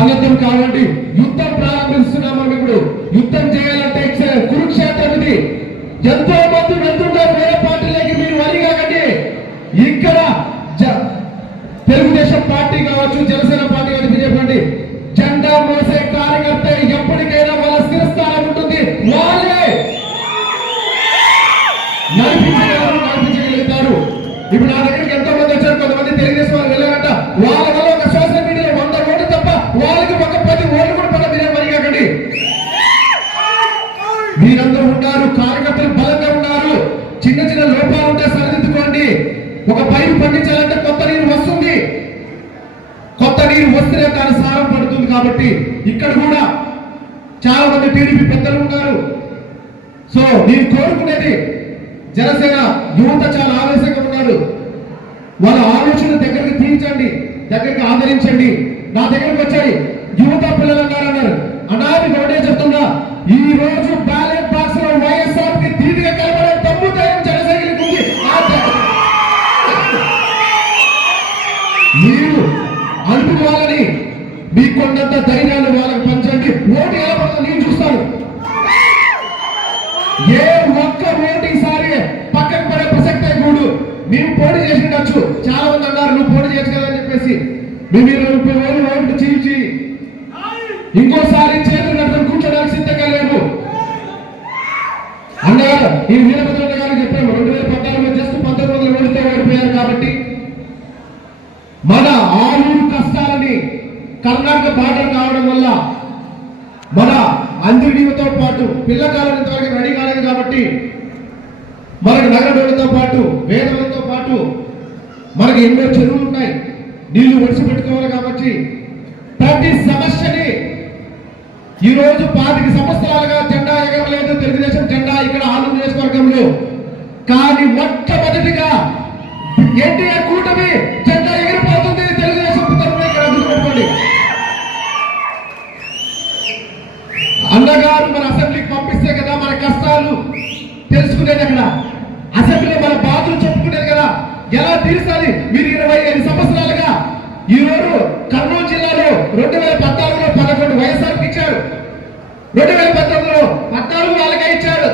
కావండి యుద్ధం ప్రారంభిస్తున్నాం మనం ఇప్పుడు. యుద్ధం చేయాలంటే కురుక్షేత్రం ఇది. ఎంతో మంది వెళ్తుంటారు వేరే పార్టీలకి మీరు వరి కాకండి. ఇక్కడ తెలుగుదేశం పార్టీ కావచ్చు జనసేన పార్టీ కావచ్చు చెప్పండి జెండా మోసే కార్యకర్త ఎప్పటికైనా వాళ్ళ స్థిరస్థానం ఉంటుంది. వాళ్ళే నడిపించగలరు నడిపించగలుగుతారు. ఇప్పుడు నా దగ్గరికి ఎంతో మంది వచ్చారు కొంతమంది తెలుగుదేశం వాళ్ళు వెళ్ళారంట. వాళ్ళ వల్ల ఒక సోషల్ మీడియాలో వంద ఓట్లు తప్ప వాళ్ళకి ఒక పది ఓట్లు కూడా పడ మీరే మరి కాకండి మీరందరూ ఉన్నారు కార్యకర్తలు బలంగా ఉన్నారు. చిన్న చిన్న లోపాలు ఉంటే సరిదిద్దుకోండి. ఒక పైరు పండించాలంటే కొత్త నీరు వస్తుంది. కొత్త నీరు వస్తేనే దాని సారం పడుతుంది కాబట్టి ఇక్కడ కూడా చాలా మంది టీడీపీ పెద్దలు ఉన్నారు. సో నేను కోరుకునేది జనసేన యువత చాలా ఆవేశంగా ఉన్నారు. వాళ్ళ ఆలోచన దగ్గరికి తీర్చండి దగ్గరికి ఆదరించండి. నా దగ్గరకు వచ్చాయి యువత పిల్లలు అన్నారు అన్నారు అనాది ఒకటే చెప్తున్నా ఈ రోజు బ్యాలెట్ బాక్స్లో వైఎస్ఆర్కి ధీటుగా కలపడం తమ్ము ధైర్యం జనసైనికులకు ఉంది మీరు అనుకోవాలని కొండంత ధైర్యాన్ని వాళ్ళకి పంచండి. ఓటు పడుతుందో నేను చూస్తాను. ఏ ఒక్క ఓటు ఈసారి పక్కన పడే ప్రసక్తే కూడు మేము పోటీ చేసి ఉండొచ్చు. చాలా మంది అన్నారు నువ్వు పోటీ చేయొచ్చు కదా అని చెప్పేసి. మేము ఇరవై ముప్పై వేలు ఓట్లు చీల్చి ఇంకోసారి అన్నగారు ఈ వీరభద్ర గారు చెప్పాము రెండు వేల పద్నాలుగులో జస్ట్ పంతొమ్మిది వందల ఓడితే ఓడిపోయారు కాబట్టి మన ఆరు కష్టాలని కర్ణాటక బార్డర్ కావడం వల్ల మన అందిడితో పాటు పిల్లకాలం ఇంతవరకు రెడీ కాలేదు కాబట్టి మనకు నగరడోళ్ళతో పాటు వేదవులతో పాటు మనకి ఎన్నో చెరువులు ఉన్నాయి నీళ్ళు ఒడిసి పెట్టుకోవాలి కాబట్టి ప్రతి సమస్యని ఈ రోజు పాతిక సంవత్సరాలుగా జెండా ఎగరలేదు. తెలుగుదేశం జెండా ఇక్కడ ఆంధ్ర నియోజకవర్గంలో. కానీ మొట్టమొదటిగా ఎన్టీఆర్ కూటమి జెండా ఎగిరిపోతుంది. తెలుగుదేశం పెట్టుకోండి ఇక్కడ అన్నగారు మన అసెంబ్లీకి పంపిస్తే కదా మన కష్టాలు తెలుసుకునేది అక్కడ. అసెంబ్లీలో మన బాధలు చెప్పుకునేది కదా. ఎలా తీర్చాలి? మీరు ఇరవై ఐదు సంవత్సరాలుగా ఈరోజు కర్నూలు జిల్లాలో రెండు వేల పద్నాలుగులో పదకొండు వైఎస్ఆర్ రెండు వేల పద్నాలుగులో పద్నాలుగు వాళ్ళకే ఇచ్చారు